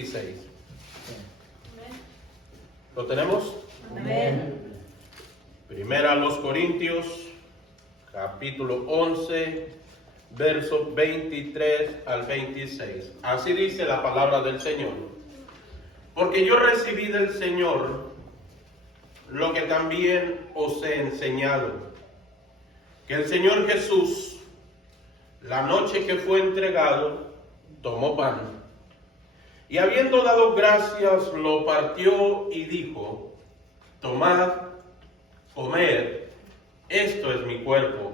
16. ¿Lo tenemos? Amén. Primera a los Corintios, capítulo 11, versos 23 al 26. Así dice la palabra del Señor. Porque yo recibí del Señor lo que también os he enseñado, que el Señor Jesús, la noche que fue entregado, tomó pan, y habiendo dado gracias, lo partió y dijo: tomad, comed, esto es mi cuerpo,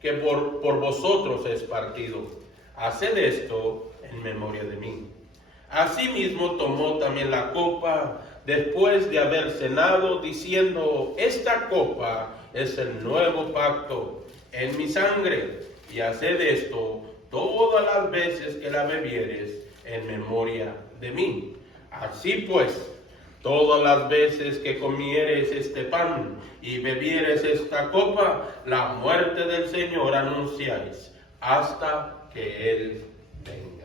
que por vosotros es partido. Haced esto en memoria de mí. Asimismo tomó también la copa después de haber cenado, diciendo: esta copa es el nuevo pacto en mi sangre, y haced esto todas las veces que la bebieres en memoria de mí. Así pues, todas las veces que comieres este pan y bebieres esta copa, la muerte del Señor anunciáis hasta que Él venga.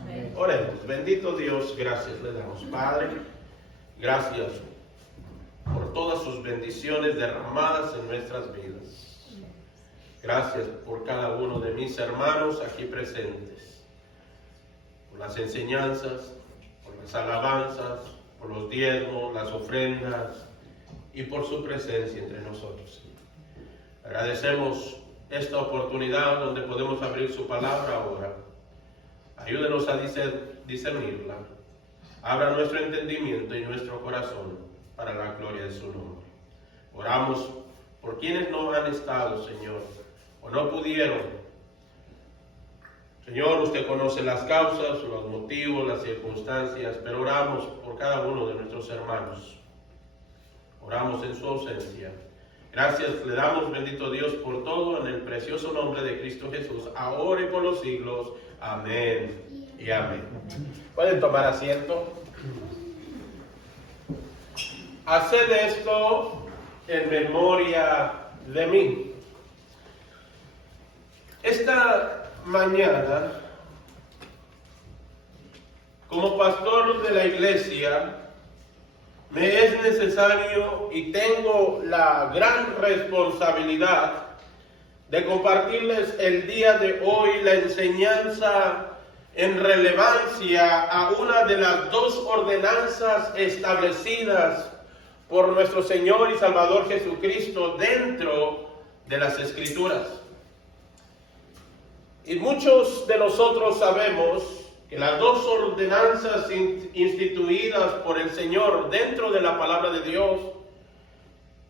Amén. Oremos. Bendito Dios, gracias le damos, Padre. Gracias por todas sus bendiciones derramadas en nuestras vidas. Gracias por cada uno de mis hermanos aquí presentes, por las enseñanzas, por las alabanzas, por los diezmos, las ofrendas y por su presencia entre nosotros. Agradecemos esta oportunidad donde podemos abrir su palabra ahora. Ayúdenos a discernirla. Abra nuestro entendimiento y nuestro corazón para la gloria de su nombre. Oramos por quienes no han estado, Señor, o no pudieron. Señor, usted conoce las causas, los motivos, las circunstancias, pero oramos por cada uno de nuestros hermanos. Oramos en su ausencia. Gracias le damos, bendito Dios, por todo, en el precioso nombre de Cristo Jesús, ahora y por los siglos. Amén y amén. Pueden tomar asiento. Haced esto en memoria de mí. Esta mañana, como pastor de la iglesia, me es necesario y tengo la gran responsabilidad de compartirles el día de hoy la enseñanza en relevancia a una de las dos ordenanzas establecidas por nuestro Señor y Salvador Jesucristo dentro de las Escrituras. Y muchos de nosotros sabemos que las dos ordenanzas instituidas por el Señor dentro de la palabra de Dios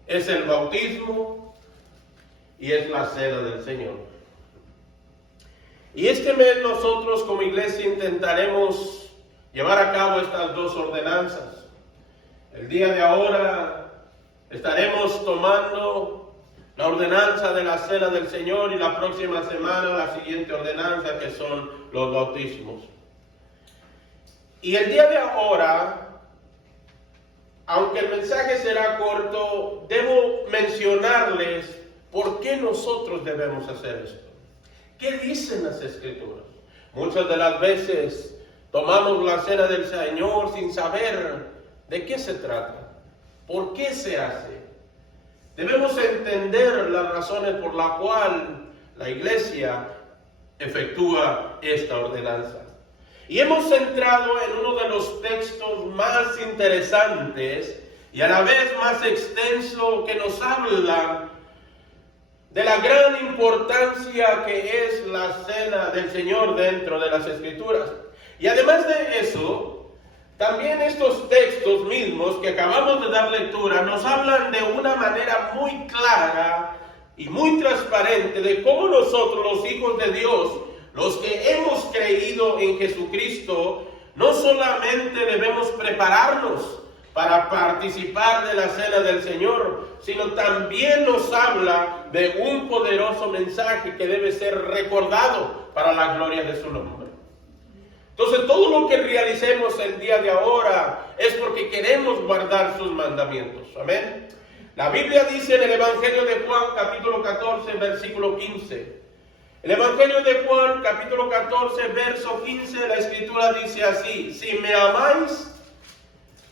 es el bautismo y es la cena del Señor. Y este mes nosotros como iglesia intentaremos llevar a cabo estas dos ordenanzas. El día de ahora estaremos tomando la ordenanza de la cena del Señor y la próxima semana la siguiente ordenanza, que son los bautismos. Y el día de ahora, aunque el mensaje será corto, debo mencionarles por qué nosotros debemos hacer esto. ¿Qué dicen las Escrituras? Muchas de las veces tomamos la cena del Señor sin saber de qué se trata, por qué se hace. Debemos entender las razones por las cuales la iglesia efectúa esta ordenanza. Y hemos entrado en uno de los textos más interesantes y a la vez más extenso que nos habla de la gran importancia que es la cena del Señor dentro de las Escrituras. Y además de eso, también estos textos mismos que acabamos de dar lectura nos hablan de una manera muy clara y muy transparente de cómo nosotros, los hijos de Dios, los que hemos creído en Jesucristo, no solamente debemos prepararnos para participar de la cena del Señor, sino también nos habla de un poderoso mensaje que debe ser recordado para la gloria de su nombre. Entonces, todo lo que realicemos el día de ahora es porque queremos guardar sus mandamientos. Amén. La Biblia dice en el Evangelio de Juan, capítulo 14, versículo 15: El Evangelio de Juan, capítulo 14, verso 15, la Escritura dice así: si me amáis,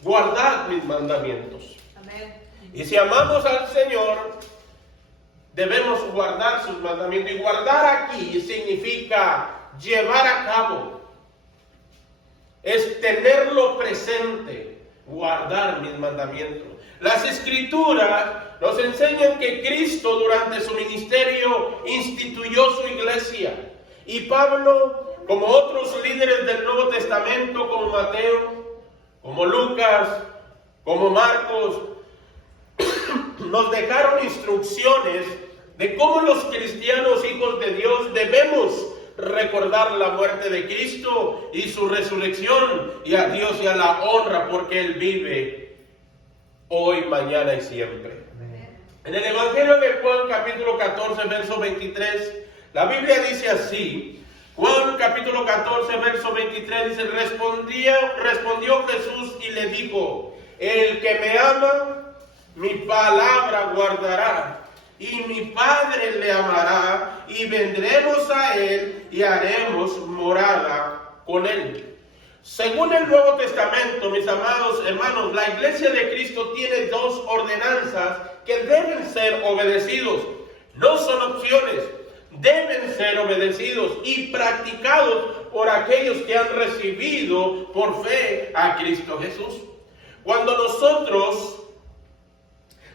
guardad mis mandamientos. Amén. Y si amamos al Señor, debemos guardar sus mandamientos. Y guardar aquí significa llevar a cabo. Es tenerlo presente, guardar mis mandamientos. Las Escrituras nos enseñan que Cristo durante su ministerio instituyó su iglesia. Y Pablo, como otros líderes del Nuevo Testamento, como Mateo, como Lucas, como Marcos, nos dejaron instrucciones de cómo los cristianos hijos de Dios debemos recordar la muerte de Cristo y su resurrección, y a Dios y a la honra, porque Él vive hoy, mañana y siempre. En el Evangelio de Juan, capítulo 14, verso 23, la Biblia dice así. Juan, capítulo 14, verso 23, dice: respondió Jesús y le dijo: el que me ama, mi palabra guardará, y mi Padre le amará, y vendremos a él y haremos morada con él. Según el Nuevo Testamento, mis amados hermanos, la iglesia de Cristo tiene dos ordenanzas que deben ser obedecidos. No son opciones, deben ser obedecidos y practicados por aquellos que han recibido por fe a Cristo Jesús. Cuando nosotros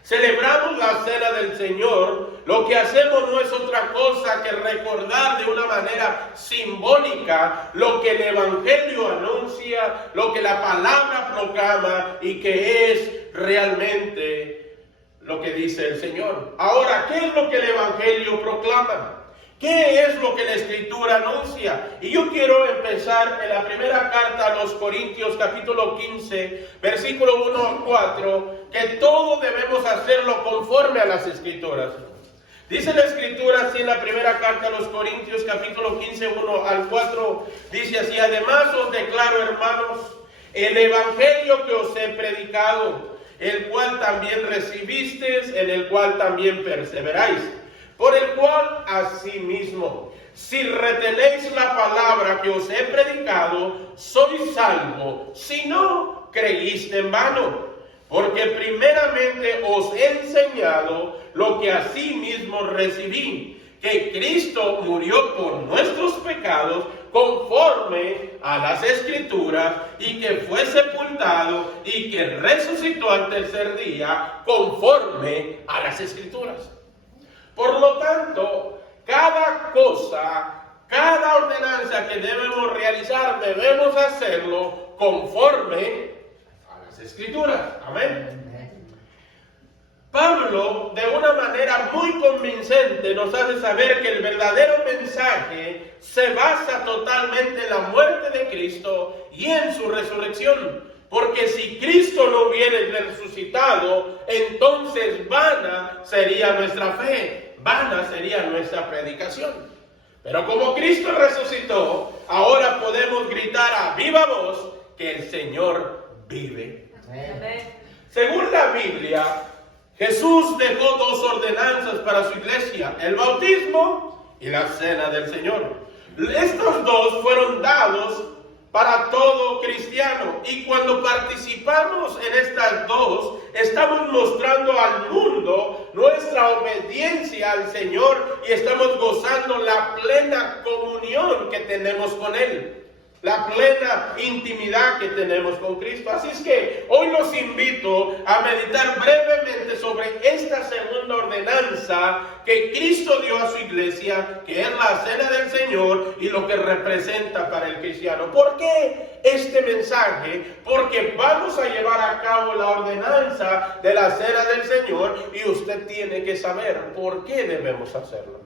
celebramos la cena del Señor, lo que hacemos no es otra cosa que recordar de una manera simbólica lo que el Evangelio anuncia, lo que la palabra proclama y que es realmente lo que dice el Señor. Ahora, ¿qué es lo que el Evangelio proclama? ¿Qué es lo que la Escritura anuncia? Y yo quiero empezar en la primera carta a los Corintios, capítulo 15, versículo 1 al 4, que todo debemos hacerlo conforme a las Escrituras. Dice la Escritura así en la primera carta a los Corintios, capítulo 15, 1 al 4, dice así: además os declaro, hermanos, el Evangelio que os he predicado, el cual también recibisteis, en el cual también perseveráis, por el cual asimismo, si retenéis la palabra que os he predicado, sois salvos, si no, creíste en vano. Porque primeramente os he enseñado lo que asimismo recibí, que Cristo murió por nuestros pecados conforme a las Escrituras, y que fue sepultado y que resucitó al tercer día conforme a las Escrituras. Por lo tanto, cada cosa, cada ordenanza que debemos realizar, debemos hacerlo conforme a las Escrituras. Amén. Pablo, de una manera muy convincente, nos hace saber que el verdadero mensaje se basa totalmente en la muerte de Cristo y en su resurrección. Porque si Cristo no hubiera resucitado, entonces vana sería nuestra fe, vana sería nuestra predicación. Pero como Cristo resucitó, ahora podemos gritar a viva voz que el Señor vive. Amén. Según la Biblia, Jesús dejó dos ordenanzas para su iglesia: el bautismo y la cena del Señor. Estos dos fueron dados para todo cristiano, y cuando participamos en estas dos, estamos mostrando al mundo nuestra obediencia al Señor y estamos gozando la plena comunión que tenemos con Él, la plena intimidad que tenemos con Cristo. Así es que hoy los invito a meditar brevemente sobre esta segunda ordenanza que Cristo dio a su iglesia, que es la cena del Señor y lo que representa para el cristiano. ¿Por qué este mensaje? Porque vamos a llevar a cabo la ordenanza de la cena del Señor y usted tiene que saber por qué debemos hacerlo.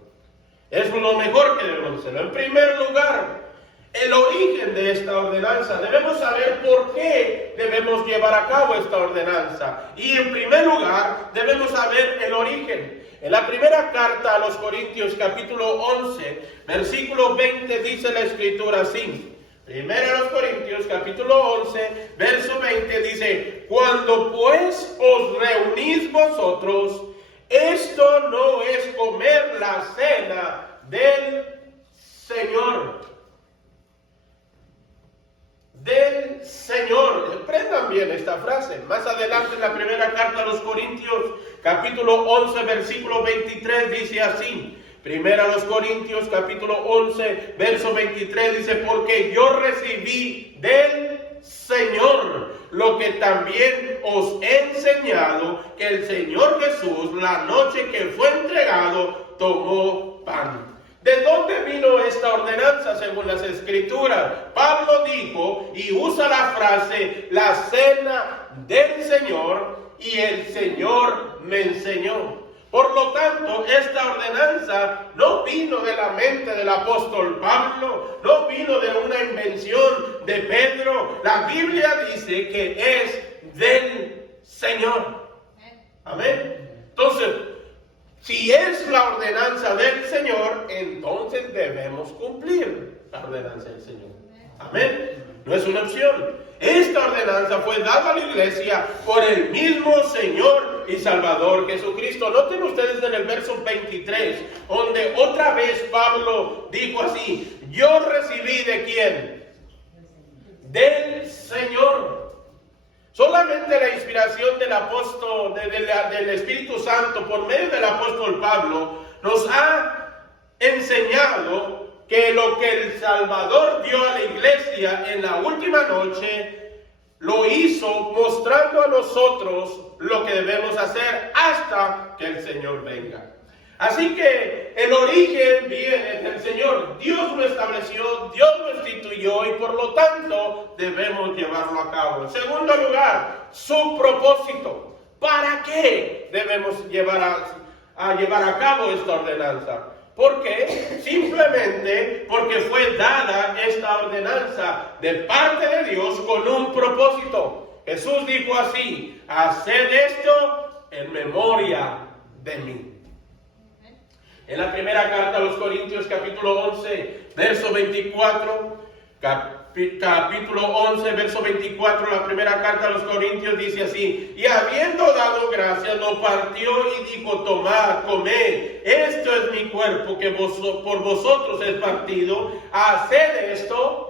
Es lo mejor que debemos hacerlo. En primer lugar, el origen de esta ordenanza. Debemos saber por qué debemos llevar a cabo esta ordenanza. Y en primer lugar, debemos saber el origen. En la primera carta a los Corintios, capítulo 11, versículo 20, dice la Escritura así. Primera a los Corintios, capítulo 11, verso 20, dice: cuando pues os reunís vosotros, esto no es comer la cena del Señor. Del Señor. Prendan bien esta frase. Más adelante en la primera carta a los Corintios, capítulo 11, versículo 23, dice así. Primera a los Corintios, capítulo 11, verso 23, dice: porque yo recibí del Señor lo que también os he enseñado, que el Señor Jesús, la noche que fue entregado, tomó pan. ¿De dónde vino esta ordenanza según las Escrituras? Pablo dijo y usa la frase, la cena del Señor, y el Señor me enseñó. Por lo tanto, esta ordenanza no vino de la mente del apóstol Pablo, no vino de una invención de Pedro. La Biblia dice que es del Señor. Amén. Entonces, si es la ordenanza del Señor, entonces debemos cumplir la ordenanza del Señor. Amén. No es una opción. Esta ordenanza fue dada a la iglesia por el mismo Señor y Salvador Jesucristo. Noten ustedes en el verso 23, donde otra vez Pablo dijo así: yo recibí ¿de quién? Del Señor. Solamente la inspiración del apóstol, del Espíritu Santo, por medio del apóstol Pablo, nos ha enseñado que lo que el Salvador dio a la iglesia en la última noche, lo hizo mostrando a nosotros lo que debemos hacer hasta que el Señor venga. Así que el origen viene del Señor. Dios lo estableció, Dios lo instituyó y por lo tanto debemos llevarlo a cabo. En segundo lugar, su propósito. ¿Para qué debemos llevar a cabo esta ordenanza? ¿Por qué? Simplemente porque fue dada esta ordenanza de parte de Dios con un propósito. Jesús dijo así: haced esto en memoria de mí. En la primera carta a los Corintios, capítulo 11, verso 24, capítulo 11, verso 24, la primera carta a los Corintios dice así: y habiendo dado gracias, lo partió y dijo: tomad, comed, esto es mi cuerpo que por vosotros es partido, haced esto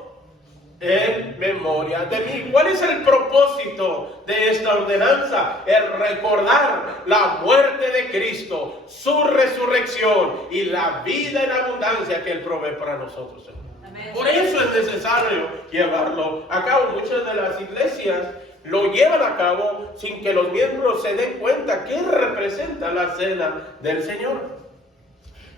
en memoria de mí. ¿Cuál es el propósito de esta ordenanza? El recordar la muerte de Cristo, su resurrección y la vida en abundancia que Él provee para nosotros. Amén. Por eso es necesario llevarlo a cabo. Muchas de las iglesias lo llevan a cabo sin que los miembros se den cuenta qué representa la cena del Señor.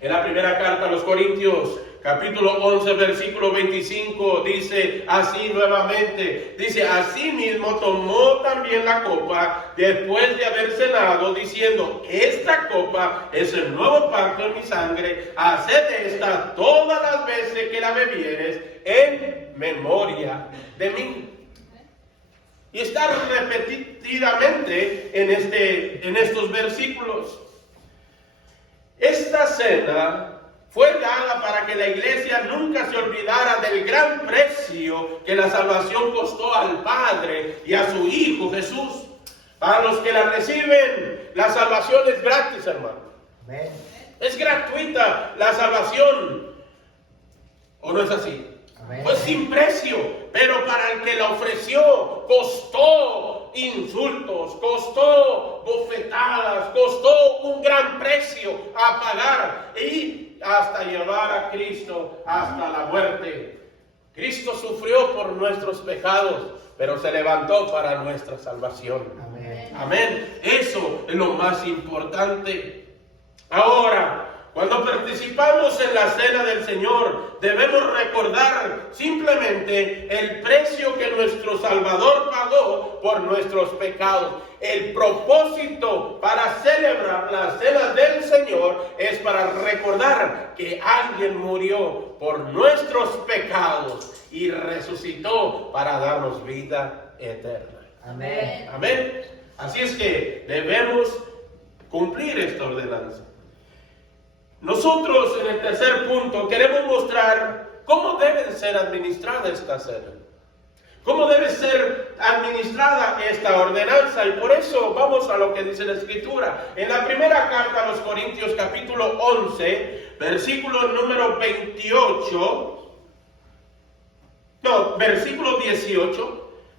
En la primera carta a los Corintios, capítulo 11, versículo 25, dice así nuevamente, dice: asimismo tomó también la copa después de haber cenado, diciendo: esta copa es el nuevo pacto en mi sangre, haced esta todas las veces que la bebieres en memoria de mí. Y está repetidamente en estos versículos. Esta cena fue dada para que la iglesia nunca se olvidara del gran precio que la salvación costó al Padre y a su Hijo Jesús. Para los que la reciben, la salvación es gratis, hermano. Amén. Es gratuita la salvación. ¿O no es así? Amén. Pues sin precio, pero para el que la ofreció costó insultos, costó bofetadas, costó un gran precio a pagar y hasta llevar a Cristo hasta la muerte. Cristo sufrió por nuestros pecados, pero se levantó para nuestra salvación. Amén. Amén. Eso es lo más importante. Ahora, cuando participamos en la cena del Señor, debemos recordar simplemente el precio que nuestro Salvador pagó por nuestros pecados. El propósito para celebrar la cena del Señor es para recordar que alguien murió por nuestros pecados y resucitó para darnos vida eterna. Amén. Amén. Así es que debemos cumplir esta ordenanza. Nosotros, en el tercer punto, queremos mostrar cómo deben ser administradas esta cena. ¿Cómo debe ser administrada esta ordenanza? Y por eso vamos a lo que dice la Escritura. En la primera carta a los Corintios, capítulo 11, versículo número 18.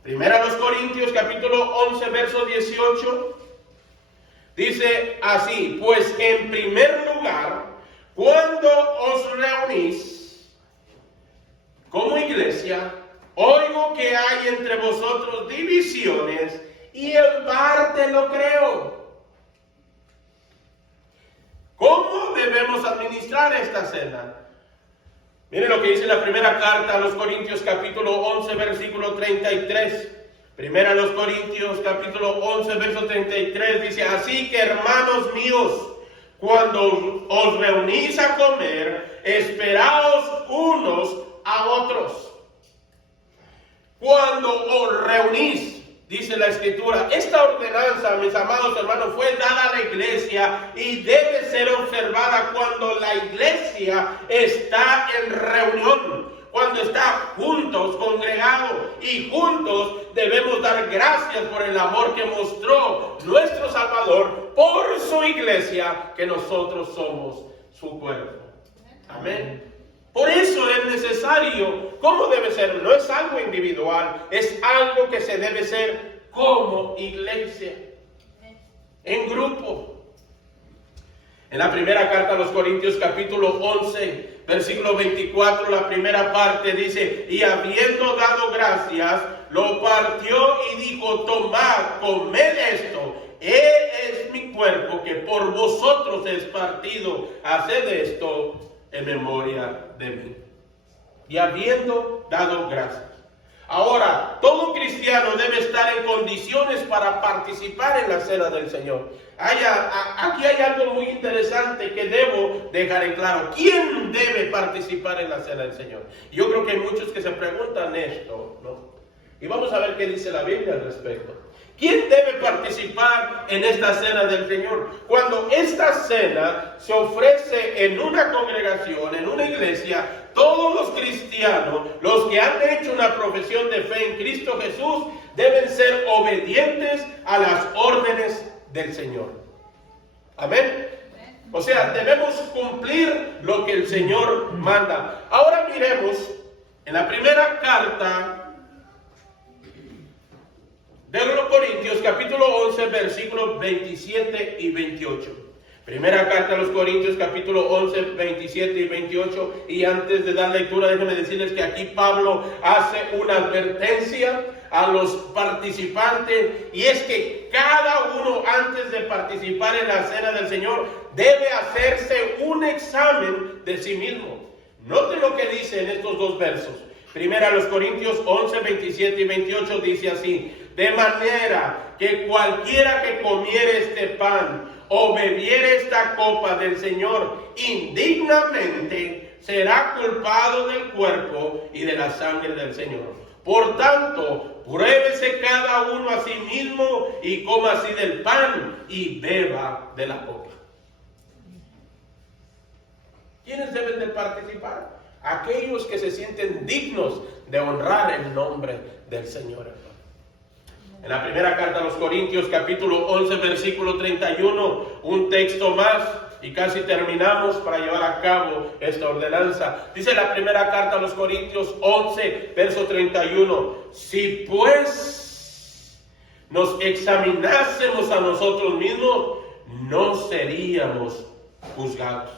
Primera a los Corintios, capítulo 11, verso 18. Dice así: pues en primer lugar, cuando os reunís como iglesia, oigo que hay entre vosotros divisiones, y en parte lo creo. ¿Cómo debemos administrar esta cena? Miren lo que dice la primera carta a los Corintios, capítulo 11, versículo 33. Primera a los Corintios, capítulo 11, verso 33, dice: así que, hermanos míos, cuando os reunís a comer, esperaos unos a otros. Cuando os reunís, dice la Escritura, esta ordenanza, mis amados hermanos, fue dada a la iglesia y debe ser observada cuando la iglesia está en reunión, cuando está juntos, congregados, y juntos debemos dar gracias por el amor que mostró nuestro Salvador por su iglesia, que nosotros somos su cuerpo. Amén. Por eso es necesario. ¿Cómo debe ser? No es algo individual, es algo que se debe ser como iglesia, en grupo. En la primera carta a los Corintios, capítulo 11, versículo 24, la primera parte dice: y habiendo dado gracias, lo partió y dijo: tomad, comed esto, es mi cuerpo que por vosotros es partido, haced esto en memoria de mí. Y habiendo dado gracias. Ahora, todo cristiano debe estar en condiciones para participar en la cena del Señor. Aquí hay algo muy interesante que debo dejar en claro. ¿Quién debe participar en la cena del Señor? Yo creo que hay muchos que se preguntan esto, ¿no? Y vamos a ver qué dice la Biblia al respecto. ¿Quién debe participar en esta cena del Señor? Cuando esta cena se ofrece en una congregación, en una iglesia, todos los cristianos, los que han hecho una profesión de fe en Cristo Jesús, deben ser obedientes a las órdenes del Señor. Amén. O sea, debemos cumplir lo que el Señor manda. Ahora miremos en la primera carta de los Corintios, capítulo 11, versículos 27 y 28. Primera carta a los Corintios, capítulo 11, 27 y 28. Y antes de dar lectura, déjenme decirles que aquí Pablo hace una advertencia a los participantes. Y es que cada uno, antes de participar en la cena del Señor, debe hacerse un examen de sí mismo. Note lo que dice en estos dos versos. Primera a los Corintios 11, 27 y 28 dice así: de manera que cualquiera que comiere este pan o bebiere esta copa del Señor indignamente, será culpado del cuerpo y de la sangre del Señor. Por tanto, pruébese cada uno a sí mismo y coma así del pan y beba de la copa. ¿Quiénes deben de participar? Aquellos que se sienten dignos de honrar el nombre del Señor. En la primera carta a los Corintios, capítulo 11, versículo 31, un texto más y casi terminamos para llevar a cabo esta ordenanza. Dice la primera carta a los Corintios 11, verso 31, si pues nos examinásemos a nosotros mismos, no seríamos juzgados.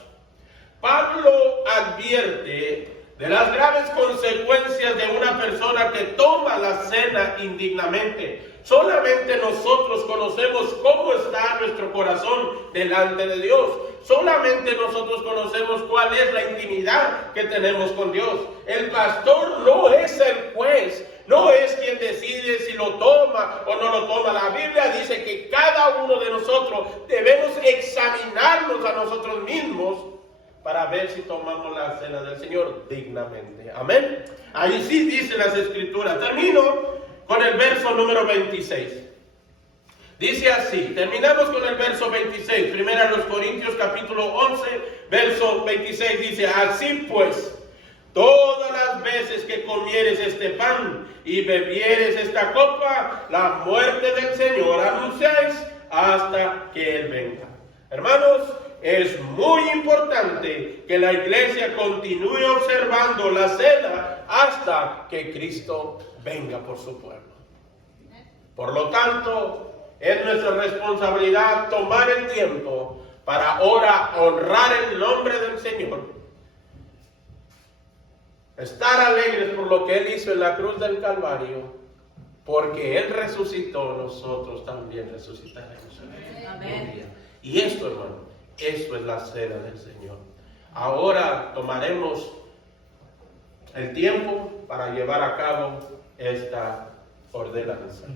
Pablo advierte de las graves consecuencias de una persona que toma la cena indignamente. Solamente nosotros conocemos cómo está nuestro corazón delante de Dios. Solamente nosotros conocemos cuál es la intimidad que tenemos con Dios. El pastor no es el juez, no es quien decide si lo toma o no lo toma. La Biblia dice que cada uno de nosotros debemos examinarnos a nosotros mismos para ver si tomamos la cena del Señor dignamente. Amén. Ahí sí dicen las Escrituras. Termino con el verso número 26. Dice así, terminamos con el verso 26. Primera a los Corintios, capítulo 11, verso 26. Dice, así pues, todas las veces que comieres este pan y bebieres esta copa, la muerte del Señor anunciáis hasta que Él venga. Hermanos, es muy importante que la iglesia continúe observando la cena hasta que Cristo venga por su pueblo. Por lo tanto, es nuestra responsabilidad tomar el tiempo para ahora honrar el nombre del Señor. Estar alegres por lo que Él hizo en la cruz del Calvario, porque Él resucitó, nosotros también resucitaremos. Amén. Y esto, hermano, esto es la cena del Señor. Ahora tomaremos el tiempo para llevar a cabo esta ordenanza.